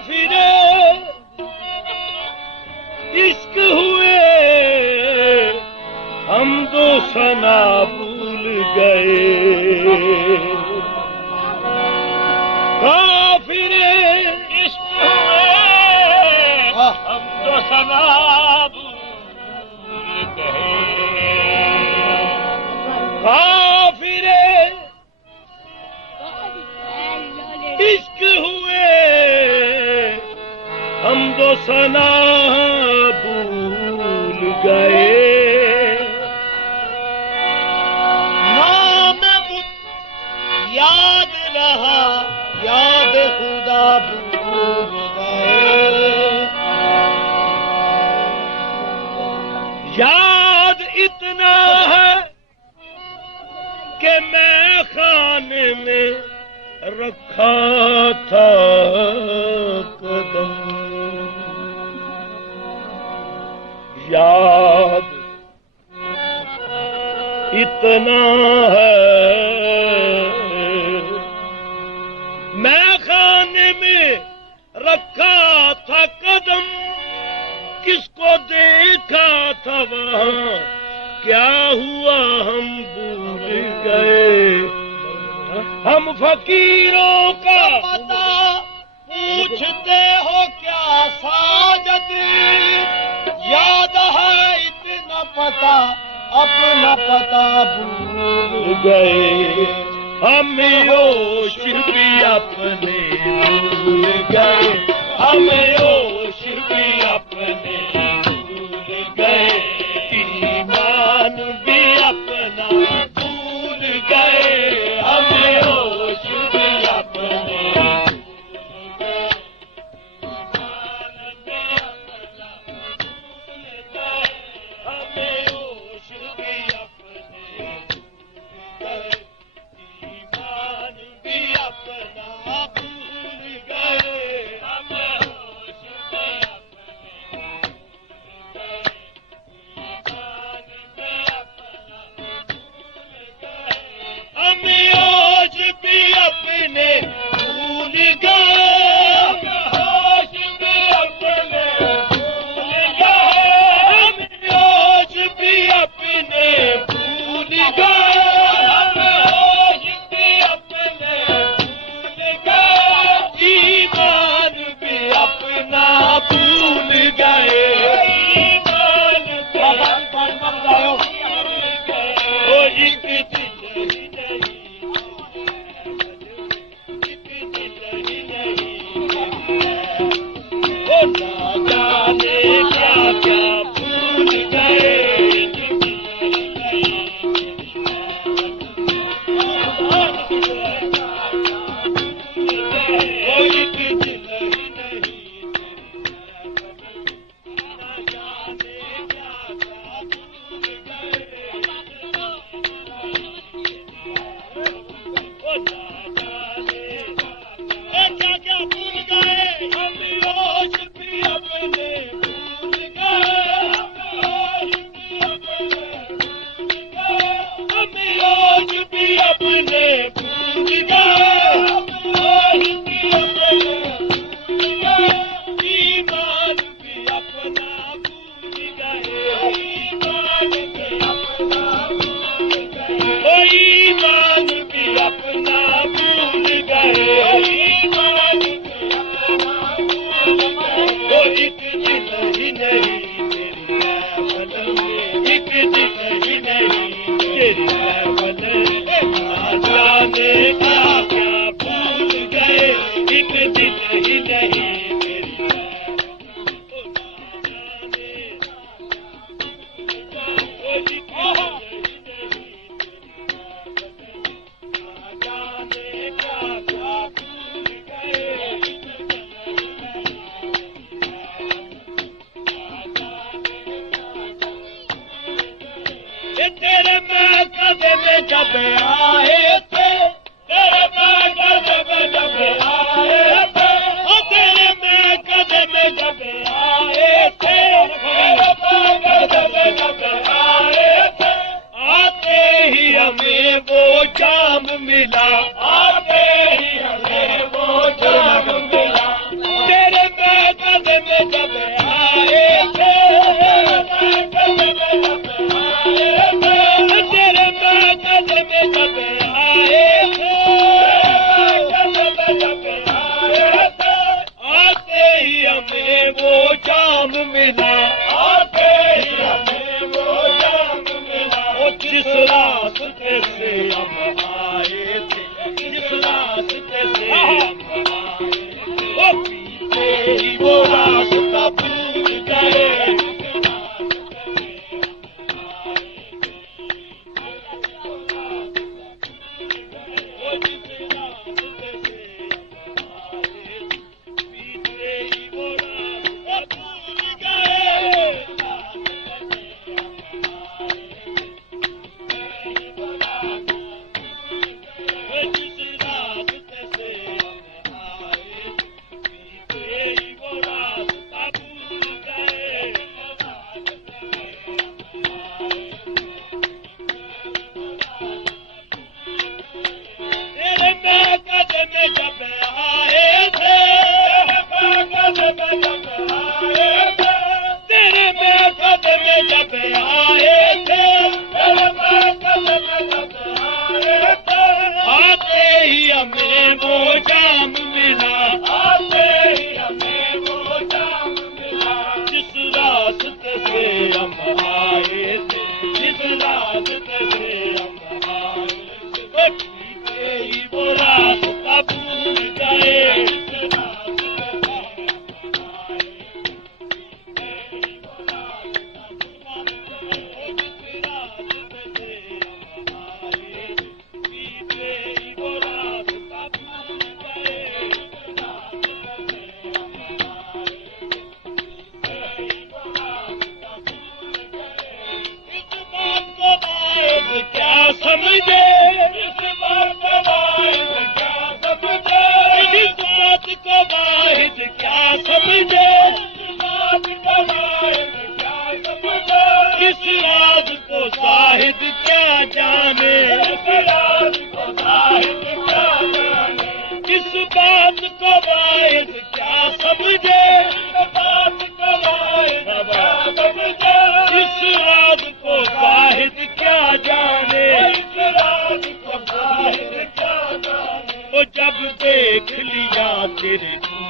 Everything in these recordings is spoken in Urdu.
کافر عشق ہوئے حمد و ثنا بھول گئے کافر عشق ہوئے حمد و ثنا بھول گئے کافر عشق ہوئے حمد و ثنا بھول گئے نام بت یاد رہا یاد خدا بھول گئے یاد اتنا ہے کہ میں خانے میں رکھا تھا قدم یاد اتنا ہے میں خانے میں رکھا تھا قدم کس کو دیکھا تھا وہاں کیا ہوا ہم بھول گئے ہم فقیروں کا پتہ پوچھتے ہو کیا ساجد یاد ہے اتنا پتہ اپنا پتہ بھول گئے ہمیں ہوش بھی اپنے بھول گئے ہمیں ہوش بھی اپنے بھول گئے ایمان بھی اپنا بھول گئے ہمیں ہوش بھی اپنے جب آئے تھے تیرے میں جب آئے تھے تیرے میں قدم جب آئے تھے تیرے جب آئے تھے آتے ہی ہمیں وہ جام ملا آتے ہی ہمیں وہ جام ملا تیرے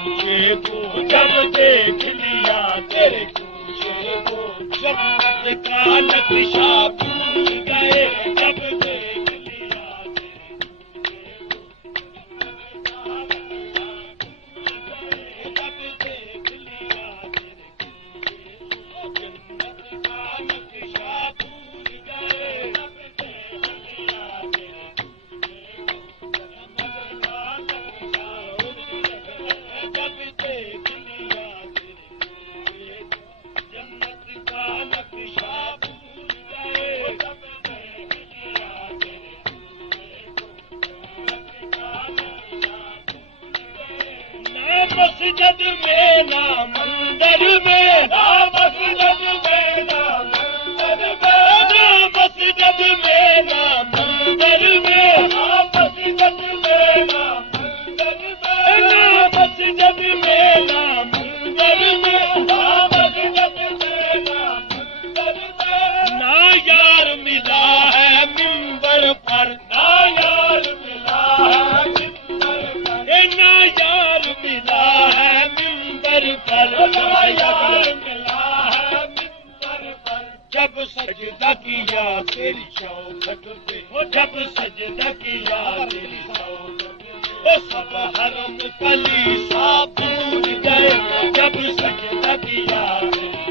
کوچے کو جب دیکھ لیا تیرے کوچے کو جنت کا نقشہ بھول گئے جب دیکھ لیا مسجد میں نہ مندر میں نہ مسجد میں نہ مندر میں نہ مسجد میں نہ مندر میں نہ مسجد میں نہ مندر میں نہ مسجد میں نہ مندر میں نہ مسجد میں نہ مندر میں نہ یار ملا ہے منبر پر نہ یار ملا ہے منبر پر نہ یار ملا ہے منبر پر نہ یار ملا ہے منبر پر جب سجدہ کیا تیری شوکت پہ جب سجدہ کیا تیری شوکت پہ سب حرم کلیسا بھول گئے جب سجدہ کیا تیری